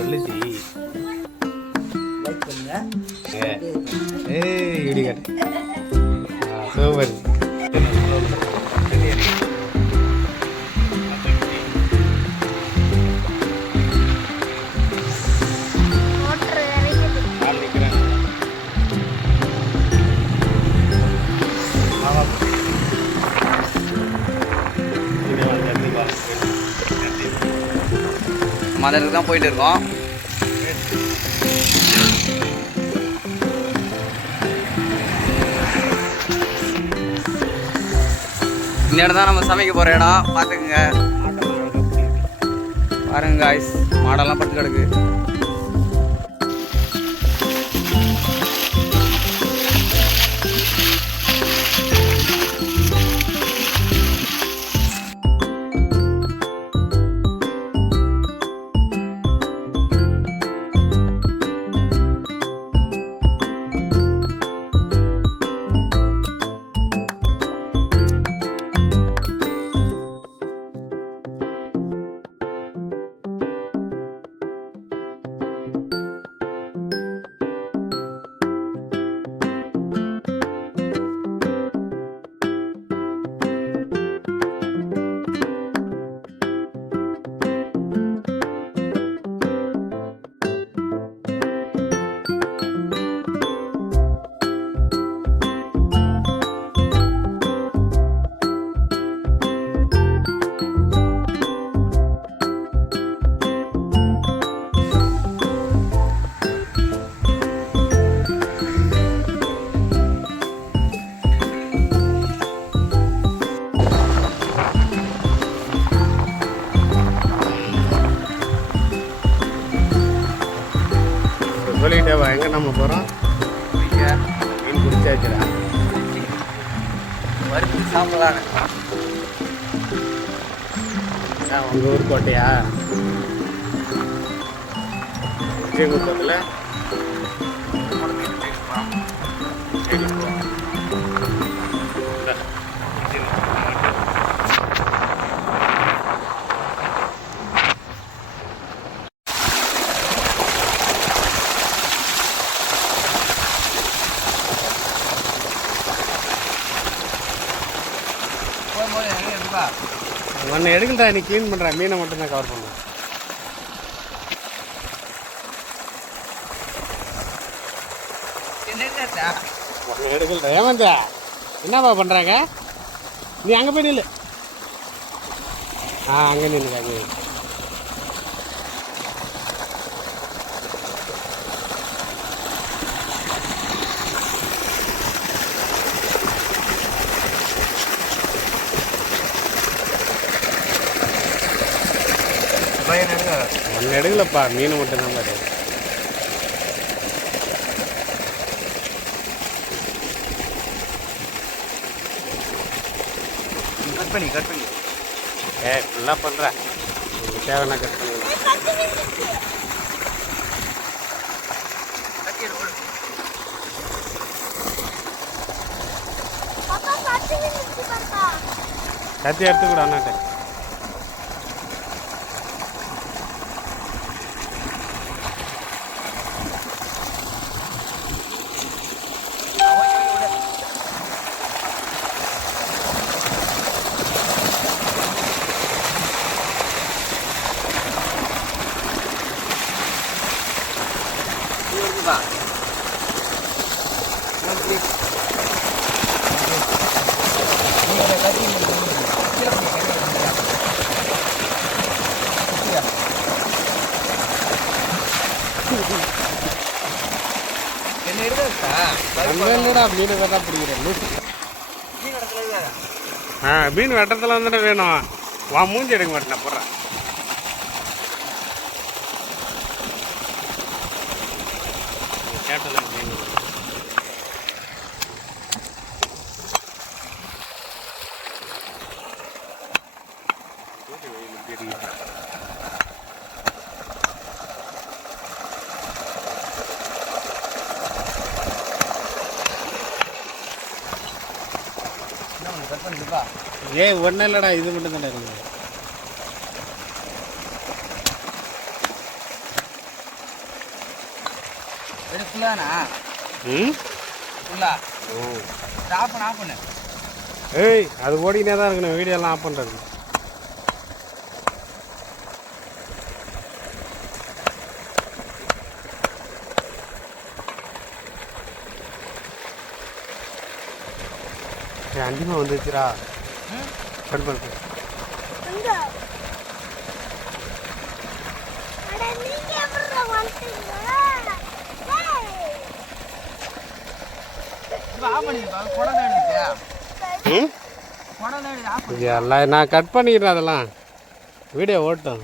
சொல்லுச்சு. ஏய் இடிகாட் சூப்பர். மதுரைக்கு தான் போயிட்டு இருக்கோம். இந்த இடம் தான் நம்ம சமைக்க போகிற இடம். பார்த்துக்குங்க. பாருங்க ஐஸ் மாடெல்லாம் பட்டு கிடக்கு. சொல்லிட்டேவா எங்கே நம்ம போகிறோம்? மீன் குடிச்சாச்சுடா. வறுத்து சாப்பிடலான்னு. உங்கள் ஊர் கோட்டையா? விஜயகுண்டத்தில் ஒன்று எடுக்கலடா. நீ க்ளீன் பண்ணுற மீனை மட்டும் தான் கவர் பண்ண. ஒன்று எடுக்கலடா. ஏமாந்தா என்னப்பா பண்ணுறாங்க? நீ அங்கே போய் நில்லு. அங்கே நின்று அங்கே ஒன்று எடுக்கலப்பா. மீன் மட்டும் தான் பாரு. கட் பண்ணி ஃபுல்லாக பண்ணுறேன். உங்களுக்கு தேவைன்னா கட் பண்ணி. கத்தி எடுத்துக்கூட அண்ணாட்ட. இல்லடா மீன் தான் பிடிக்கிறேன். மீன் வெட்டத்தில் வந்துட்டு வேணும். வா மூஞ்சி எடுக்க மாட்டேன் போடுறேன். கேட்டல மீன் ஒன்றும் இல்லைடா. இது மட்டும் தானே இருக்குது. இது ஃபுல்லானா ம் ஃபுல்லா ஓ ஆஃப் பண்ணு ஏய் அது ஓடினே தான் இருக்கணும் வீடியோலாம் ஆஃப் பண்ணுறது. அண்டிமா வந்துச்சுரா. கட் பண்ணு. எல்லாம் நான் கட் பண்ணிக்கிறேன், அதெல்லாம் வீடியோ ஓட்டும்.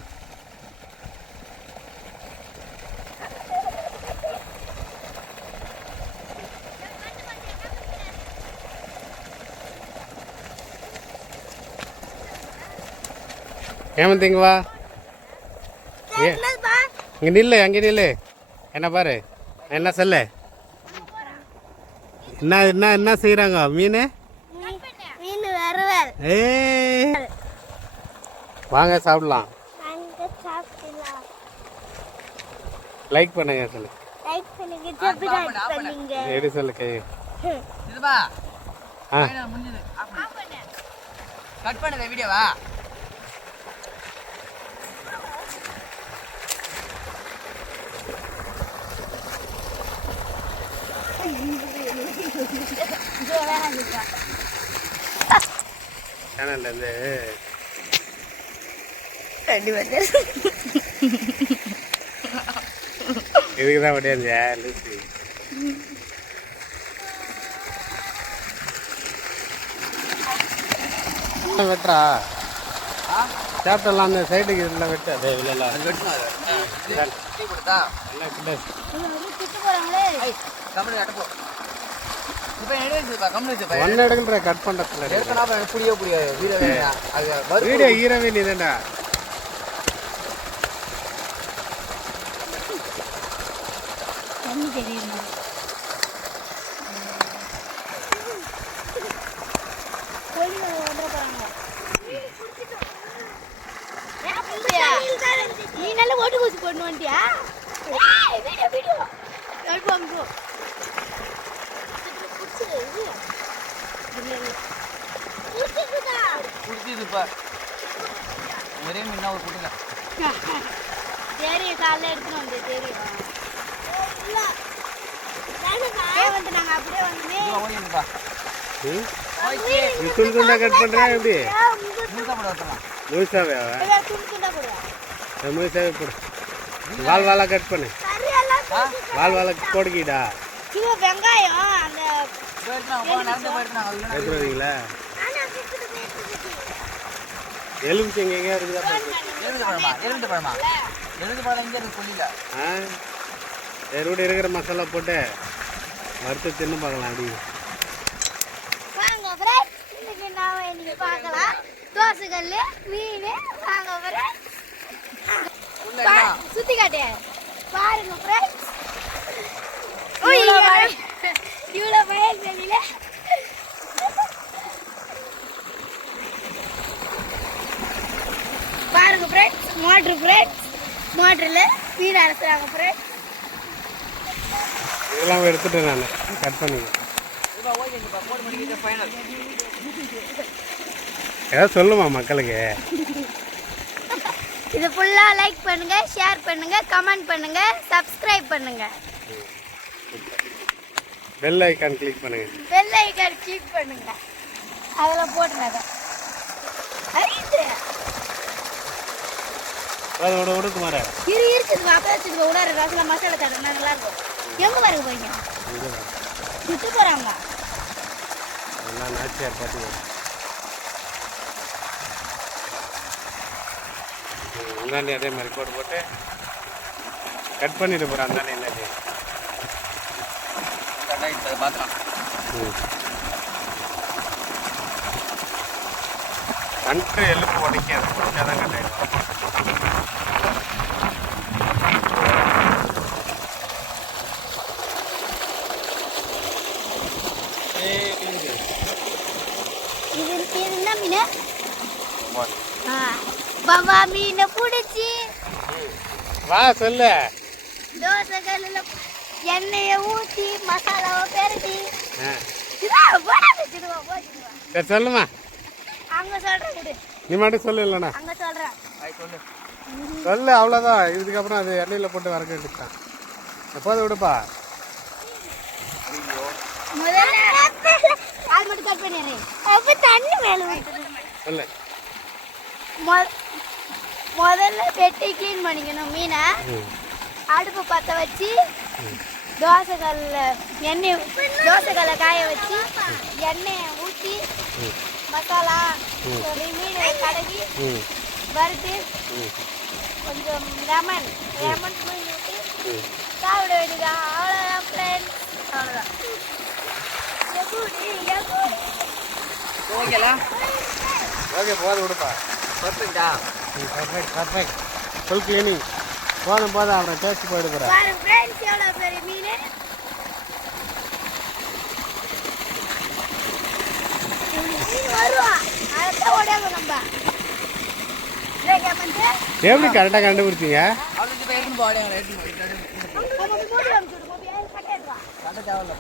ஏமந்திங்க வா. இங்கே நில்லு, அங்கே நில்லு. என்ன பாரு, என்ன சொல்லு. என்ன என்ன என்ன செய்கிறாங்க? மீன் ஏ வாங்க சாப்பிடலாம். லைக் பண்ணுங்க சொல்லு. எப்படி சொல்லு கை. கட் பண்ணுங்க வீடியோவா. சேனல்லேருந்து இதுக்கு தான் முடியாது லூசி. வெட்டுறா சேப்டர்லாம் அந்த சைடுக்கு இதெல்லாம் வெட்டு. அதே இல்லைல்ல ஒன்னு எடுக்கிற கட் பண்ணுறதுல வீடியோ ஈரவே நீ தான்டா. நீ நல்ல ஓட்டு ஊசி போடணும் வண்டியா. சரி காலைல எடுத்துன்னு வந்து தெரியும் வந்து நாங்க அப்படியே வந்து துண்டு துண்டா கட் பண்ணுறேன். எப்படி முழுசாவே முழுசாவே போடு. வால் வாழை கட் பண்ணு. வால் வாழை கொடுக்கிடா. வெங்காயம் அந்த எடுத்துருவீங்களா? எலுமிச்சு எங்கெங்க இருக்குதா? எருட இருக்கிற மசாலா போட்டு வறுத்து தின்னு பார்க்கலாம். அப்படி பார்க்கலாம். தோசைக்கல் மீன் வாங்க சுத்தி காட்டு பாருங்க ஃப்ரெண்ட்ஸ். இவ்வளோ வயல் வெளியில பாருங்க ஃப்ரெண்ட்ஸ். மோட்டரில் மீன் அரைச்சாங்க ஃப்ரெண்ட்ஸ். இதெல்லாம் எடுத்துட்டேன் நான் கட் பண்ணி. ஏதாவது சொல்லுமா மக்களுக்கு? இது ஃபுல்லாக லைக் பண்ணுங்க, ஷேர் பண்ணுங்க, கமெண்ட் பண்ணுங்க, சப்ஸ்கிரைப் பண்ணுங்க, பெல் ஐகான் கிளிக் பண்ணுங்க. பெல் ஐகான் கிளிக் பண்ணுங்க. அதில் போட்டுறாங்க. அதோட உடுக்குமார இருக்குது அப்போ உடாரு ரசல மசாலா தடவை நல்லா இருக்கும். எங்கே பாருங்க போய்ங்க சுற்றி போகிறாங்க. எல்லாம் நாச்சியார் பார்த்து அந்தாண்டி அதே மாதிரி கோடு போட்டு கட் பண்ணிட்டு போகிறேன். அந்தாண்டி என்னது கன்று எலும்பு உடைக்காது, உடைச்சாதான் கட்டாயிடும். இது என்ன மீன்? பாபா மீனை பிடிச்சி வா சொல்லு. தோசை கல்லில் எண்ணெயை ஊற்றி மசாலாவை பெரட்டி ஆ போச்சுடுவா சரி சொல்லுமா. அங்கே சொல்கிறேன் விடு, நீ மட்டும் சொல்லு இல்லைண்ணா அங்கே சொல்கிறேன். சொல்லு. சொல்லு அவ்வளோதான். இதுக்கப்புறம் அது எண்ணெயில் போட்டு வறக்க வேண்டியதுதான். எப்போது விடுப்பா. முதல்ல அது மட்டும் கட் பண்ணிடுறேன். அப்போ தண்ணி மேலே சொல்லு. முதல்ல வெட்டி க்ளீன் பண்ணிக்கணும் மீனை. அடுப்பு பற்ற வச்சு தோசைக்கல்ல காய வச்சு எண்ணெயை ஊற்றி மசாலா மீனை கலக்கி வறுத்து கொஞ்சம் லெமன் புளிஞ்சு ஊற்றி சாப்பிட வேண்டியதான். அவ்வளோதான் ஃப்ரெண்ட்ஸ், அவ்வளோதான். ஓகேலா? ஓகே போதும் விடுப்பா. பர்ஃபெக்டா? Perfect full cleaning. போதும் அப்புறம் டேஸ்ட் போயிட்டு போகிறேன். பாருங்க ஃப்ரெண்ட்ஸ், எவ்வளோ பெரிய மீன். வருவா அதான் ஓடாங்க நம்ம. எப்படி கரெக்டாக கண்டுபிடிச்சிங்க? அவ்வளோ போய் எடுத்துன்னு போவாங்க. எடுத்துன்னு கடை தேவையில்ல.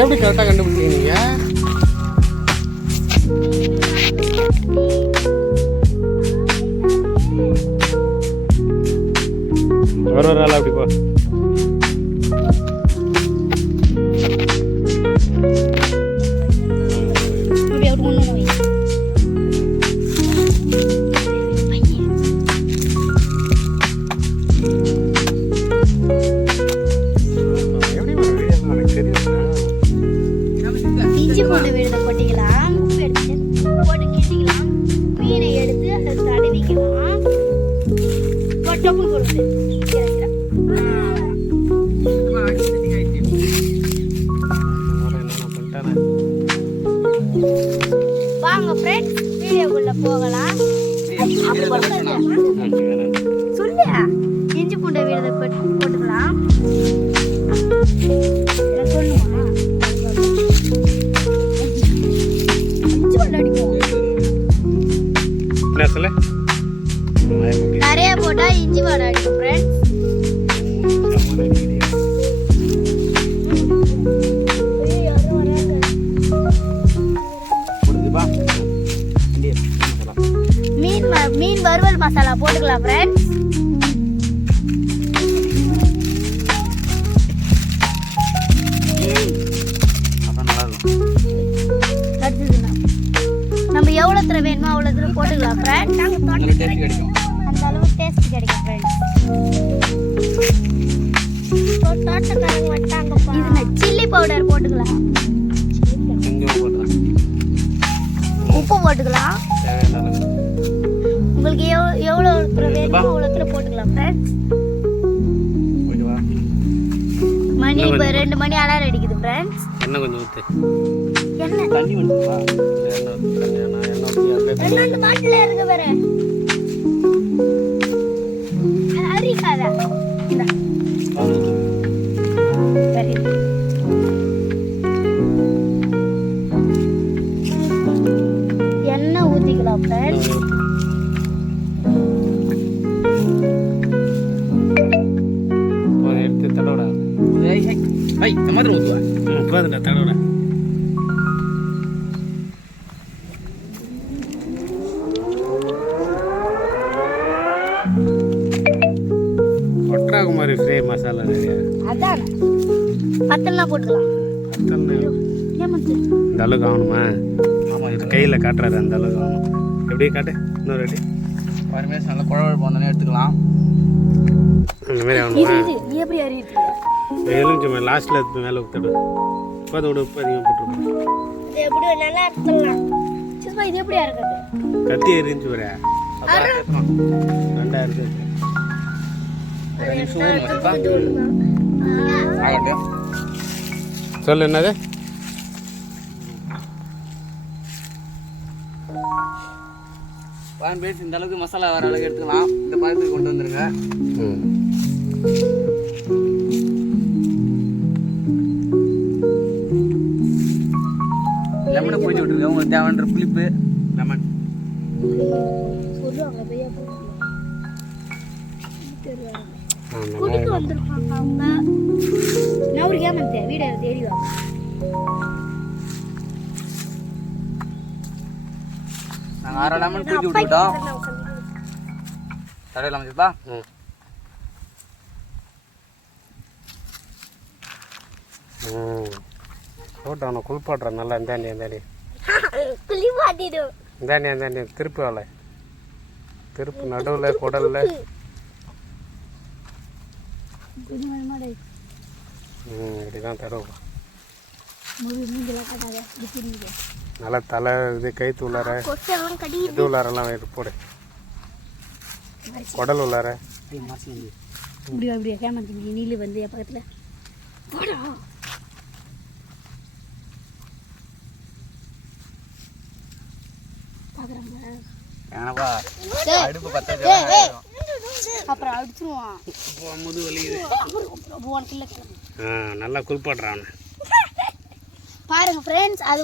எப்படி கரெக்டாக கண்டுபிடிச்சிங்க நீங்கள்? ஒரு ஆள் அப்படி போ. இஞ்சி பூண்டு விழுத கொட்டிக்கலாம், உப்பு எடுத்து போட்டு கிண்டிக்கலாம், மீனை எடுத்து அதை தடவிக்கலாம், டொப்பு கொடுத்து வாங்க ஃப்ரெண்ட்ஸ், வீடியோக்குள்ள போகலாம். சொல்லியா இஞ்சி பூண்டு விழுத போட்டுக்கலாம். நிறைய போட்டா இஞ்சி வாடை அடிக்கும் ஃப்ரெண்ட்ஸ். மீன் வறுவல் மசாலா போட்டுக்கலாம் ஃப்ரெண்ட்ஸ். நம்ம எவ்வளோ தூரம் வேணுமோ அவ்வளோ தூரம் போட்டுக்கலாம் ஃப்ரெண்ட்ஸ். அந்த அளவு டேஸ்ட் கிடைக்கும் ஃப்ரெண்ட்ஸ். இது சில்லி பவுடர் போட்டுக்கலாம், உப்பு போட்டுக்கலாம். உங்களுக்கு எவ்வளோ தூரம் வேணுமோ அவ்வளோ தூரம் போட்டுக்கலாம் ஃப்ரெண்ட்ஸ். மணி இப்போ 2 மணி அலாரம் அடிக்குது ஃப்ரெண்ட்ஸ். எண்ணெய் கொஞ்சம் ஊற்று. எண்ணெய் தண்ணி வந்துப்பா. ரெண்டு பாட்டில் இருக்கு பாரு. அரிக்காத இந்த சரி. எண்ணெய் ஊற்றிக்கலாம் ஃப்ரெண்ட்ஸ். எடுத்து தடவிடா. சமாதிரம் ஊற்றுவா. போதுண்ணா தடவிடா. ஒற்றாகுமாரி ஃப்ரை மசாலா நிறையா. அதான் பத்தல்னா போட்டுக்கலாம். இந்த அளவுக்கு ஆகணுமா? ஆமாம், இது கையில் காட்டுறாரு, அந்த அளவுக்கு ஆகணும். எப்படி காட்டு இன்னொரு வாட்டி. பருமையாக நல்லா குழம்பு வந்தோடனே எடுத்துக்கலாம். அந்த மாதிரி ஆகணுமா? நீ எப்படி அறிவிப்பீங்க? எலுமிச்சம் லாஸ்ட்டில் எடுத்து மேலே ஊற்றிடு. உப்பு விட உப்பு அதிகமாக போட்டுருக்கோம். இது எப்படி நல்லா எடுத்துக்கலாம். சும்மா இது எப்படியா இருக்குது? கத்தி எரிஞ்சு வரா. ரெண்டா இருக்கு. சொல்லு என்னது? பேசி இந்த அளவுக்கு மசாலா வர அளவுக்கு எடுத்துக்கலாம். இந்த பழத்துக்கு கொண்டு வந்துருங்க. லெமனை புழிஞ்சு விட்டுருங்க. உங்களுக்கு தேவையான புளிப்பு லெமன் சொல்லுவாங்க பையா கூட்டிட்டு வந்திருப்பாங்க அவங்க. நான் ஒரு ஏமாந்தேன் வீடு தேடி வாங்க. நாங்கள் 6 லெமன் தூக்கி விட்டுக்கிட்டோம். தடையில் அமைச்சுப்பா. போட்டு அவனை குளிப்பாட்டுறான் நல்லா. இந்தாண்டி குளிப்பாட்டிடும். இந்தாண்டி திருப்பு அவளை. திருப்பு நடுவில் குடலில். இப்படிதான் தடவை. நல்லா தலை இது கைத்து உள்ளார இது உள்ளாரெல்லாம் போடு. குடல் உள்ளார இப்படியா இப்படியா கேமரா நீலு வந்து என் பக்கத்தில் போடா. ஏன்னாப்பா அடுப்பு பற்ற அப்புறம் அடிச்சிருவான். முது வலிக்குது. நல்லா குளிப்பாடுறான். பாருங்க ஃப்ரெண்ட்ஸ், அது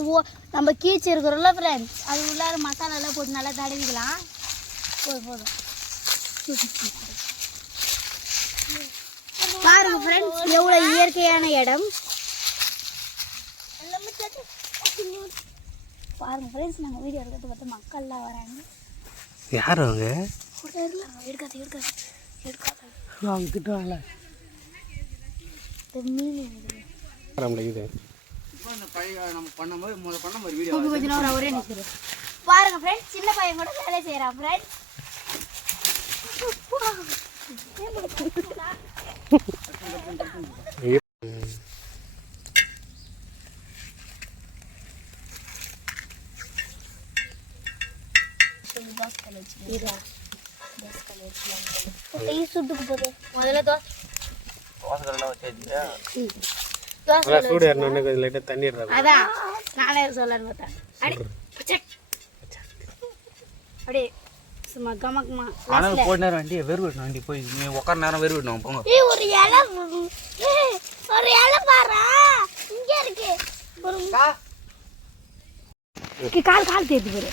நம்ம கீச்சு இருக்கிறோம்ல ஃப்ரெண்ட்ஸ், அது உள்ளார மசாலாலாம் போட்டு நல்லா தடவிக்கலாம். போதும் பாருங்க ஃப்ரெண்ட்ஸ், எவ்வளோ இயற்கையான இடம் பாருங்க ஃப்ரெண்ட்ஸ். நாங்கள் வீடியோ எடுக்கிறது பார்த்து மக்கள்லாம் வராங்க. யார் அவங்க? எடுக்காது அவங்க திட்டுவாங்களே. ஒரே நிற்கிறேன் பாருங்க ஃப்ரெண்ட்ஸ். சின்ன பையன் கூட வேலை செய்யறான் ஃப்ரெண்ட்ஸ். சுட்டுக்கு போகுது முதல்ல சூடு ஏறணும்னு கொஞ்சம் லைட்டாக தண்ணி இடுறாங்க. அதான் நானே சொல்லலான்னு பார்த்தேன். அப்படியே சும்மா கமக்கமா ஆனால் போய் நேரம் வண்டி வெறுவிடணும். வண்டி போய் நீ உட்கார நேரம் வெறுவிடணும். போங்க. ஒரு இலை பாரு இங்க இருக்கு. கால் கால் தேய்த்து போரு.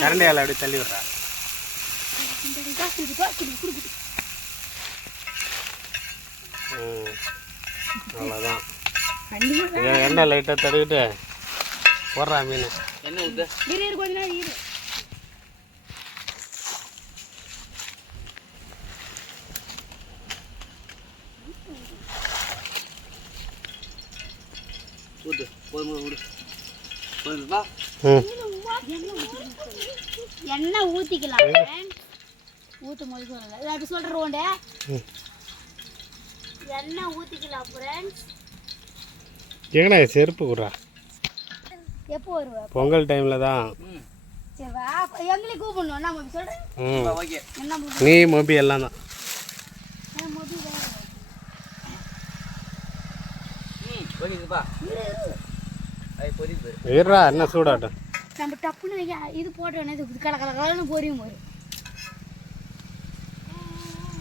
கரண்டி ஆளை அப்படி தள்ளி விடுறா. அவ்வளோதான். எண்ணெய் லைட்டாக தடவிட்டு போடுறா மீன். என்ன ஊத்து? கொஞ்ச நாள் இரு. ஊத்து. போதும் விடு. போதுப்பா. எண்ணெய் ஊற்றிக்கலாம். ஊற்றும் போது சொல்லலை அப்படி சொல்கிறோண்டே. எண்ணெய் ஊற்றிக்கலாம் ஃப்ரெண்ட்ஸ். எங்கண்ணா செருப்பு விட்றா. எப்போ வருவா? பொங்கல் டைமில் தான். சரி வா, எங்களையும் கூப்பிடணும். நான் மொபி சொல்கிறேன். ஓகே. என்ன நீ மொபி எல்லாம் தான். மொபி போதிக்குதுப்பா. இருறா என்ன சூடாட்டும். நம்ம டப்புன்னு இது போட்டோன்னே கல கல கலன்னு பொரியும் போது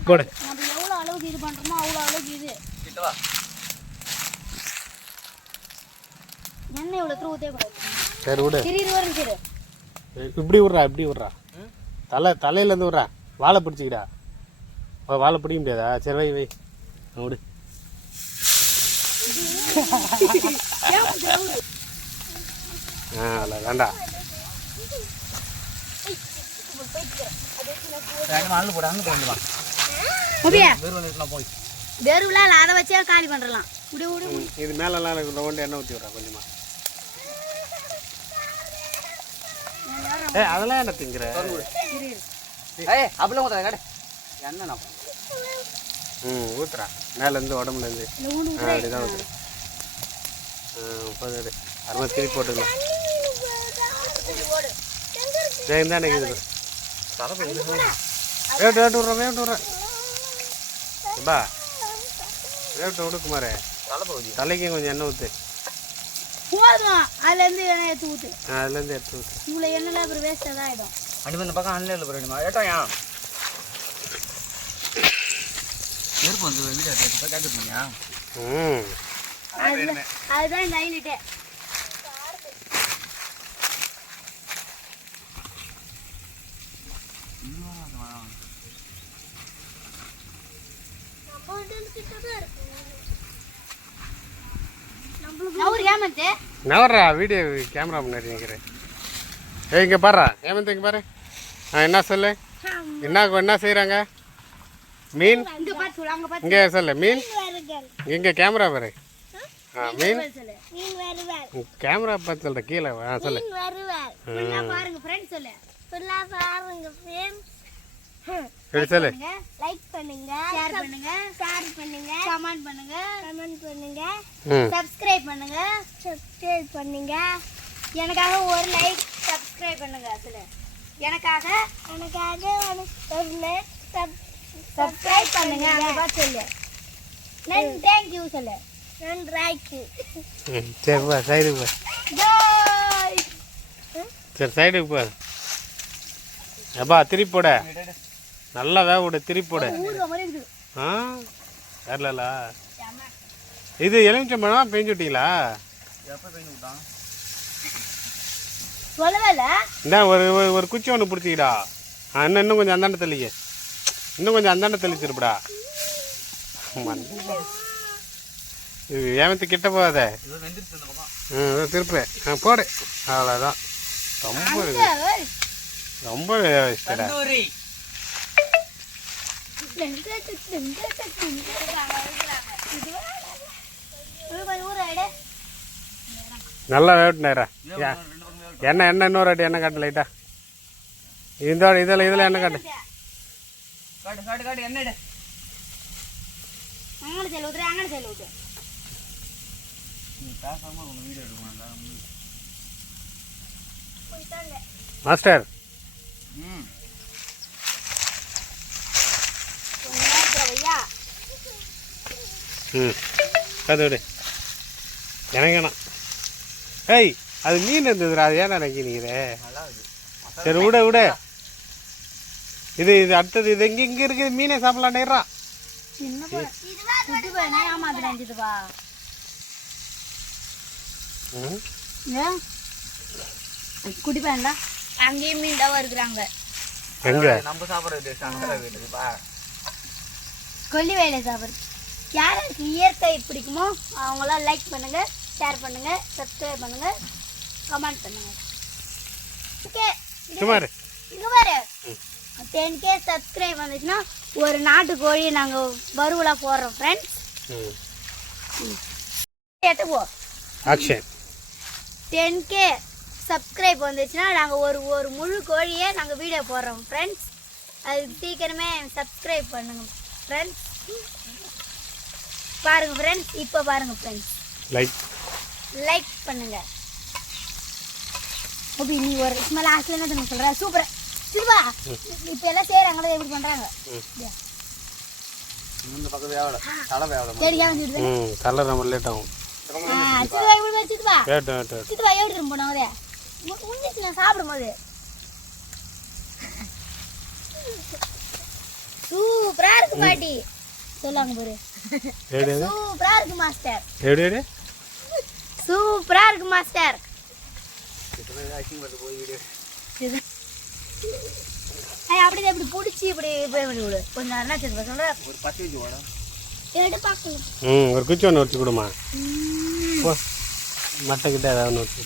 போடு. நம்ம எவ்வளோ அளவுக்கு இது பண்ணுறோமோ அவ்வளோ அளவுக்கு இது எண்ணெய் எவ்வளோ தூர ஊற்றே கூடாது. சரி விடு. சரி இது வரும். சரி இப்படி விட்றா. தலையிலேருந்து விட்றா. வாழை பிடிச்சிக்கிடா. வாழை பிடிக்க முடியாதா? சரி வை விடு. வேண்டா. வெறுவில அதை வச்சே காலி பண்றலாம். இது மேலெல்லாம் கொண்டு எண்ணெய் ஊற்றி விட்றா கொஞ்சமா. அதெல்லாம் என்ன திங்கிற? அப்படிலாம் ஊற்ற கடை என்ன ஊத்துறா. மேலேருந்து உடம்புலேருந்து அப்படிதான் ஊற்றுறேன். அருமை திருப்பி போட்டுக்கலாம். தானே இது வேட்டு விட்றேன். பா வேட்டு விடுக்குமாரு. தலைக்கும் கொஞ்சம் எண்ணெய் ஊற்று. போதும். அதுலேருந்து எண்ணெய் எடுத்து ஊற்று. அதுலேருந்து எடுத்து ஊற்று. இவ்வளோ எண்ணெய் அப்புறம் வேஸ்ட்டாக தான் ஆகிடும். அடி இந்த பக்கம் அண்ணன் இல்லை போயிடுமா ஏட்டாயா நெருப்பு வந்து வீடு கேட்குறீங்க. அதுதான் இந்த ஹைலைட்டே. நவர்றா வீடியோ கேமரா முன்னாடி நிற்கிறேன். இங்கே பாரு ஏமந்த், இங்கே பாரு. என்ன சொல்லு, என்ன செய்கிறாங்க? மீன் இங்கே சொல்லு. மீன் இங்கே கேமரா பாரு. மீன் கேமரா பார்த்து சொல்ற கீழே சொல்லு. எப்படி சொல்லு? லைக் பண்ணுங்க, ஷேர் பண்ணுங்க, கமெண்ட் பண்ணுங்க, சப்ஸ்கிரைப் பண்ணுங்க. எனக்காக ஒரு லைக் சப்ஸ்கிரைப் பண்ணுங்க. சொல்லு. எனக்காக ஒரு லைக் சப்ஸ்கிரைப் பண்ணுங்க. அங்க பார்த்து சொல்லு. தேங்க் யூ சொல்லு. சரி பா, சைடுக்கு போ. சரி சைடுக்கு போ. அப்பா திருப்பி போட, நல்லா வேக விட, திருப்பி போட. வரல இது எலுமிச்சம்பழம் பெஞ்சு விட்டீங்களா? இந்த ஒரு குச்சி ஒன்று பிடிச்சிக்கிடா. இன்னும் கொஞ்சம் அந்தாண்ட தள்ளிக்க, இன்னும் கொஞ்சம் அந்தாண்ட தள்ளி திருப்படா. இது ஏமத்து கிட்ட போகாத. திருப்பு போடு, அவ்வளோதான். ரொம்ப இஷ்டடா. நல்லா வேட்டினாரா? எண்ணெய் இன்னொரு அடி எண்ணெய் காட்டு லைட்டா. இதில் எண்ணெய் காட்டு. மாஸ்டர் அது விடு, எனக்கு வேணாம். ஏய் அது மீன் இருந்ததுடா, அது ஏன் நினைக்கிறீங்க? சரி விட விட. இது அடுத்தது இது இங்கே இருக்குது. மீனே சாப்பிடலான்டா. குடி வேண்டா, அங்கேயும் மீன் தான் இருக்கிறாங்க. எங்க நம்ம சாப்பிட்றது கொல்லி வேலை சாப்பிட்றது. யாருக்கு இயற்கை பிடிக்குமோ அவங்களாம் லைக் பண்ணுங்க, ஷேர் பண்ணுங்க, சப்ஸ்கிரைப் பண்ணுங்க, கமெண்ட் பண்ணுங்க. இங்க பாரு 10K சப்ஸ்கிரைப் வந்துச்சுன்னா ஒரு நாட்டு கோழி நாங்கள் வறுவலாக போடுறோம் ஃப்ரெண்ட்ஸ். போ ஆக்ஷன். 10K சப்ஸ்கிரைப் வந்துச்சுன்னா நாங்கள் ஒரு முழு கோழியே நாங்கள் வீடியோ போடுறோம் ஃப்ரெண்ட்ஸ். அது சீக்கிரமே சப்ஸ்கிரைப் பண்ணுங்க ஃப்ரெண்ட்ஸ். பாருங்க ஃப்ரெண்ட்ஸ், இப்போ பாருங்க ஃப்ரெண்ட்ஸ், லைக் பண்ணுங்க. ஓபி நீ ஒரு சும்மா லாஸ்ட்ல என்ன சொல்ற? சூப்பர் சிவா. இப்போ எல்லாம் செய்றாங்களே, எப்படி பண்றாங்க? இந்த பக்கம் வேவல தலை வேவல சரியா வந்துடுது. கலர் நம்ம லேட் ஆகும். சிவா இப்படி வச்சிடுவா. லேட் சிவா எடுத்துட்டு போனவரே முன்னிச்சு நான் சாப்பிடும்போது சூப்பரா இருக்கு பாட்டி. சொல்லாங்க பாரு. சூப்பரா இருக்கு மாஸ்டர். எடு சூப்பரா இருக்கு மாஸ்டர். அப்படியே அப்படி பிடிச்சி இப்படி போய் பண்ணி விடு. கொஞ்சம் என்ன சொல்ற? ஒரு 10 இன்ச்சு ஓட எடுத்து பார்க்கணும். ஒரு குச்சி ஒன்று வச்சு கொடுமா. போ மட்டை கிட்ட ஏதாவது ஒன்று வச்சு.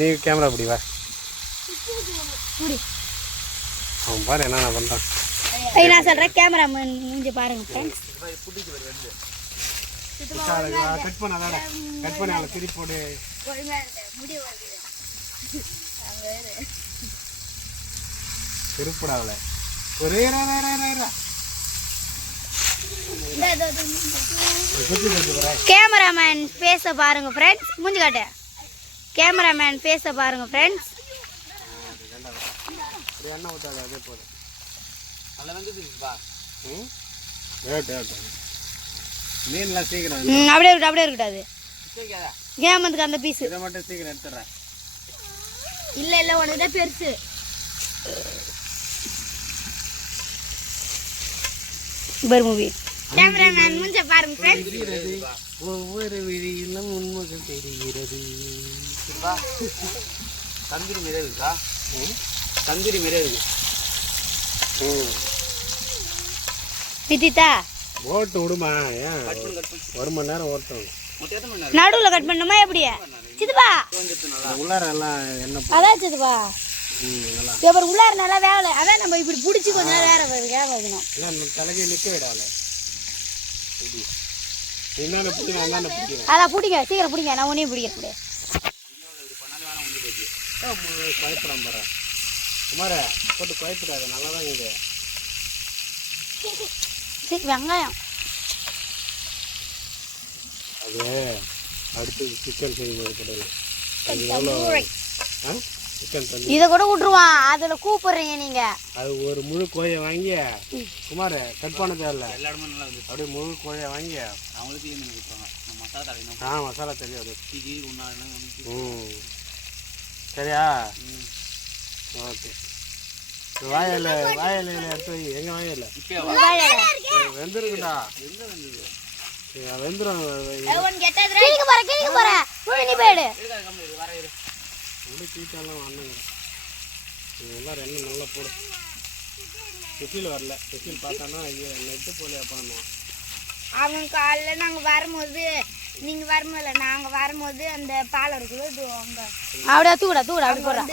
நீ கேமரா அப்படி வா. அவன் பாரு என்ன பண்ணுறான். நான் சொல்கிறேன் கேமரா மூஞ்சி பாருங்க ஃப்ரெண்ட்ஸ். கட் பண்ண கட் பண்ண திருப்பி போடு. திருப்படாவல ஒரே கேமராமேன் பேச பாருங்க ஃப்ரெண்ட்ஸ். மூஞ்சி காட்டு. கேமராமேன் பேச பாருங்க ஃப்ரெண்ட்ஸ். எண்ணெய் ஊற்றாது, அதே போதும். அதில் வந்துருப்பா. மீன்லாம் சீக்கிரம் அப்படியே இருக்கக்கூடாது. கேமத்துக்கு அந்த பீஸ் இதை மட்டும் சீக்கிரம் எடுத்துடுறேன். இல்லை உனக்கு தான் பெருசு. பர் மூவி கேமராமேன் மூஞ்ச பாருங்க ஃப்ரெண்ட்ஸ். ஒவ்வொரு விழியிலும் உண்மைகள் தெரிகிறது. தந்திரி மிரே இருக்கா? தந்திரி மிரே இருக்கு. நிதித்தா ஓட்டு விடுமா ஏன் ஒரு மணி நேரம் ஓட்டும் நடுவில் கட் பண்ணணுமா எப்படி சித்துப்பா உள்ளார எல்லாம் என்ன அதான் சித்துப்பா இவர் உள்ளார நல்லா வேலை அதான் நம்ம இப்படி பிடிச்சி கொஞ்ச நேரம் வேக வைக்கணும் தலைக்கு நிற்க விடால என்னென்ன பிடிக்கணும் என்னென்ன பிடிக்கணும் அதான் பிடிங்க சீக்கிரம் பிடிங்க நான் ஒன்றையும் பிடிக்கிறேன் அப்படியே குழப்படம் போகிறேன் குமார போட்டு குழப்பிடாது நல்லா தான் இது சரி வெங்காயம் அது அடுத்து சிக்கன் செய்யும்போது கிடையாது சிக்கன் தண்ணி இதை கூட விட்டுருவான் அதில் கூப்பிடுறீங்க நீங்க அது ஒரு முழு கோழியை வாங்கி குமார் கட் பண்ண தேவையில்ல அப்படியே முழு கோழியை வாங்கி அவங்களுக்கு மசாலா தலைக்கணும் மசாலா தெரியாது சரியா ஓகே வாயில எடுத்து எங்க வாயில வெந்துருக்குடா வெந்துடும் தீட்டாலாம் வாங்க எல்லாரும் எண்ணெய் நல்லா போடும் சுற்றில் வரல சுற்றில் பார்த்தானா ஐயோ நெட்டு போலியா பண்ணுவோம் அவங்க காலைல நாங்கள் வரும்போது நீங்கள் வரும்போது நாங்கள் வரும்போது அந்த பாலம் இருக்குது இது அவங்க அப்படியே தூடா அப்படி போடுறோம்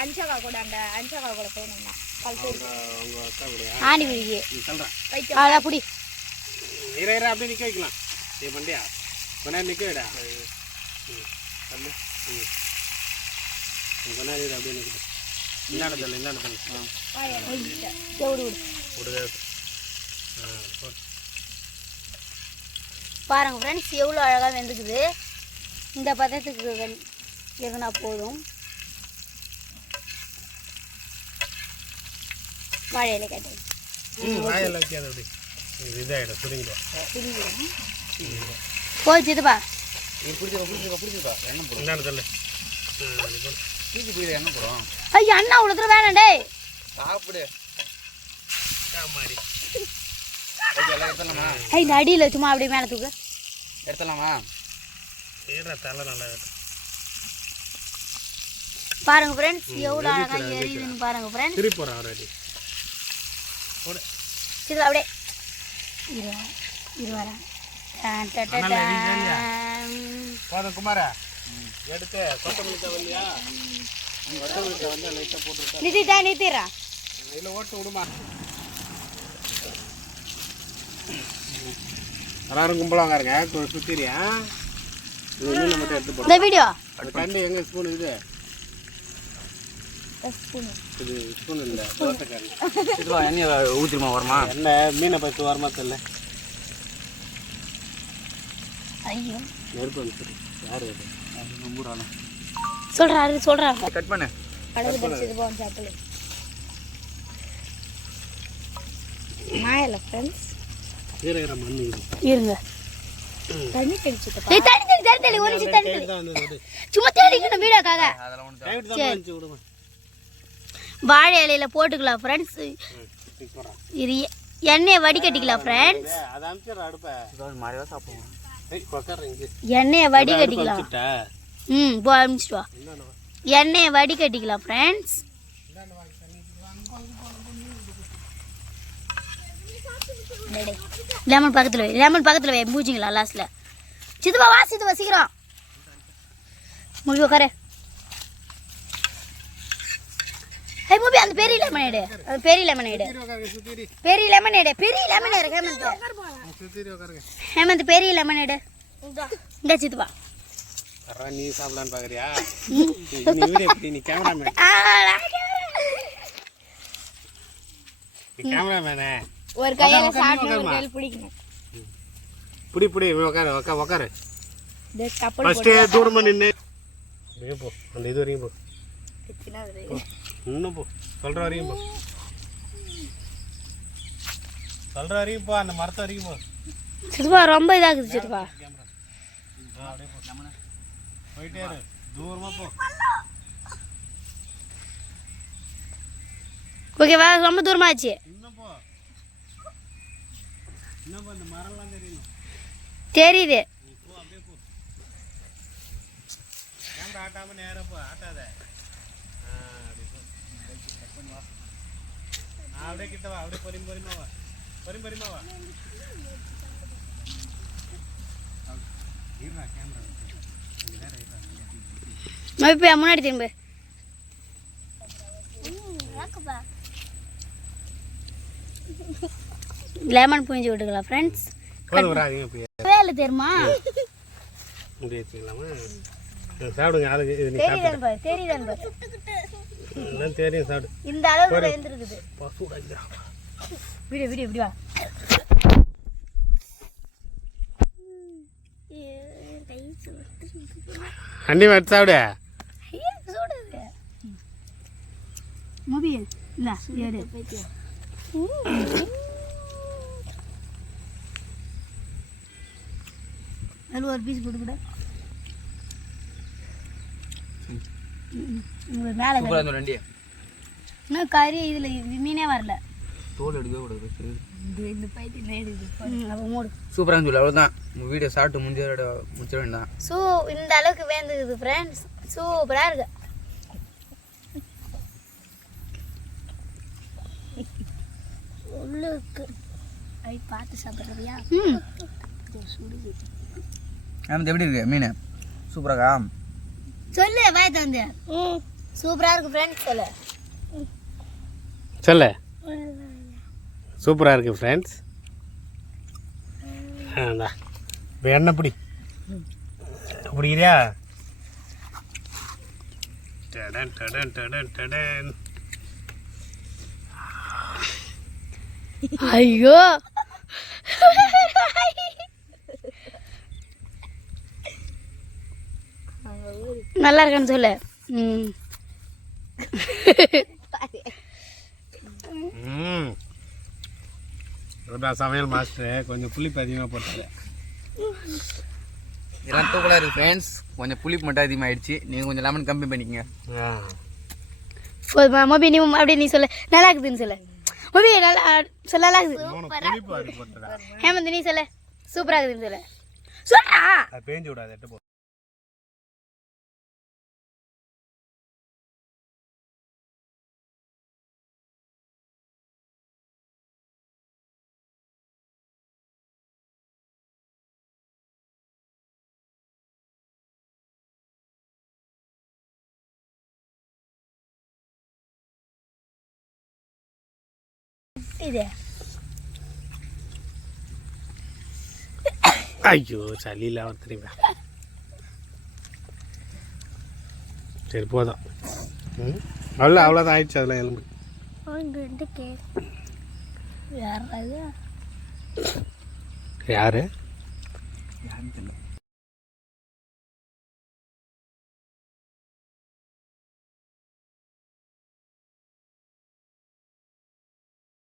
அன்ஷகா கூட அந்த அன்ஷகா கூட போகணும்னா அவங்க அக்கா கூட ஆணி பிடிக்கு சொல்கிறேன் அதான் பிடி அப்படியே நிற்க வைக்கலாம் ஏ பண்டியா கொஞ்ச நேரம் நிற்க விடா சொல்லு கொஞ்ச நேரம் அப்படியே நிற்கிட்டு இந்தாண்ட பாருங்க ஃப்ரெண்ட்ஸ் எவ்வளோ அழகாக வெந்துக்குது இந்த பதத்துக்கு எதுனா போதும் வாழையில கேட்டேன் வாயில் வைக்காது அப்படி இதாகிடும் சுருங்கிடும் போச்சுதுப்பா பிடிச்சிருக்கா என்ன போடும் இந்தாண்ட சொல்லு தூக்கி போயிடு என்ன போடும் ஐயா அண்ணா அவ்வளோ தூரம் வேணாண்டே சாப்பிடு மாதிரி எல்லாம் எடுத்துடலாமா இந்த அடியில் சும்மா அப்படியே மேலே தூக்கு எடுத்துடலாமா தலை நல்லா பாருங்க ஃப்ரெண்ட்ஸ் எவ்வளோ அழகாக எரியுதுன்னு பாருங்க ஃப்ரெண்ட்ஸ் திருப்பி போகிறேன் அவரை இது அப்படியே இரு வரேன் போதும் குமாரா எடுத்து கொத்தமல்லி தவலையா கொத்தமல்லி தவலை லைட்டாக போட்டுருக்கேன் நிறுத்திடுறான் இதில் ஓட்டு விடுமா எல்லாரும் கும்பலாக இருங்க சுற்றிரியா மீனை மட்டும் எடுத்து போடுறோம் இந்த வீடியோ அது கண்டு எங்கே ஸ்பூன் இது இது ஸ்பூன் இல்லை தோசைக்காரன் இதுவா எண்ணெய் ஊற்றிடுமா வரமா என்ன மீனை பற்றி வரமா தெரியல ஐயோ நெருப்பு அனுப்பிச்சு யார் இது நம்புறானோ சொல்கிறாரு கட் பண்ணு மாயல ஃப்ரெண்ட்ஸ் ஈரகிற மண்ணு இருங்க தண்ணி தெளி ஒரு தண்ணி சும்மா தேடிக்கணும் வீடியோக்காக வாழை இலையில போட்டுக்கலாம் ஃப்ரெண்ட்ஸ் இது எண்ணெயை வடிகட்டிக்கலாம் ஃப்ரெண்ட்ஸ் எண்ணெயை வடிகட்டிக்கலாம் போ அனுப்பிச்சிட்டு வா எண்ணெயை வடிகட்டிக்கலாம் ஃப்ரெண்ட்ஸ் லெமன் பக்கத்தில் வை பூச்சிங்களா லாஸ்ட்டில் சித்துவா சீக்கிரம் மூவி உட்காரு மூவி அந்த பெரிய லெமன் எடு ஹேமந்த் பெரிய லெமன் எடு இந்த சித்துவா நீ சாப்பிடலான்னு பார்க்குறியா நீ கேமராமேன் கேமராமேனே ஒரு கையில சாப்பிட்டு பிடிக்கணும் பிடி உக்காரு ஃபர்ஸ்ட் தூரமா நின்னு போ அந்த இது வரையும் போ இன்னும் போ சொல்ற வரையும் போ அந்த மரத்தை வரைக்கும் போ சித்துவா ரொம்ப இதாகுது சித்துவா போயிட்டே இரு தூரமா போ ஓகேவா ரொம்ப தூரமாச்சு இந்த மரம்லாம் தெரியுது கேமரா ஆட்டாம நேரா போ ஆட்டாத அப்படியே கிட்ட வா அப்படியே பொறுமையா வா முன்னாடி திரும்ப லெமன் புழிஞ்சு விட்டுக்கலாம் ஃப்ரெண்ட்ஸ். வேலை தெரியுமா? சாப்பிடுங்க. அதுக்கு இது நீ சாப்பிடு. தெரியும் சாப்பிடு. இந்த அளவுக்கு வெந்திருக்குது. விடு விடு விடு வா. அண்ணி வச்சு சாப்பிடு. மூவி இல்ல ஏறு. அது ஒரு பீஸ் போட்டு கூட மேலே இன்னும் கறி இதில் மீனே வரல. தோல் எடுக்க கூடாது. இந்த பைத்தியம் அப்போ மூடு. சூப்பராக சொல்லு. அவ்வளோதான் வீடியோ சாப்பிட்டு முடிச்ச வேண்டாம். இந்த அளவுக்கு வேந்துக்குது ஃப்ரெண்ட்ஸ். சூப்பராக இருக்கு. உள்ளுக்கு ஐ பார்த்து சாப்பிட்றியா? எப்படி இருக்கு மீன்? சூப்பராகா சொல்லு. வாய் தந்து சூப்பராக இருக்கு ஃப்ரெண்ட்ஸ். சொல்லு சொல்லு. சூப்பராக இருக்கு ஃப்ரெண்ட்ஸ். இப்போ எண்ணெய் பிடிக்கிறியா? டடன் டடன் டடன் டடன். ஐயோ நல்லா இருக்கான்னு சொல்லு. சமையல் மாஸ்டர் கொஞ்சம் புளிப்பு அதிகமாக போட்டாரு. இதெல்லாம் தூக்கலாக இருக்குது ஃப்ரெண்ட்ஸ். கொஞ்சம் புளிப்பு மட்டும் அதிகமாகிடுச்சு. நீங்கள் கொஞ்சம் லெமன் கம்மி பண்ணிக்கங்க. மொபி நீ அப்படியே நீ சொல்லு. நல்லா இருக்குதுன்னு சொல்லு. மொபி நல்லா சொல்ல. நல்லா இருக்குது. ஹேமந்த் நீ சொல்லு. சூப்பராக இருக்குதுன்னு சொல்லு. சொல்றா. பேஞ்சு விடாது. இது ஐயோ சளியில் அவர் தெரியுங்க. சரி போதும். அவ்வளோதான் ஆயிடுச்சு. அதில் எலும்பு யாரு? யாருன்னு தெரியல.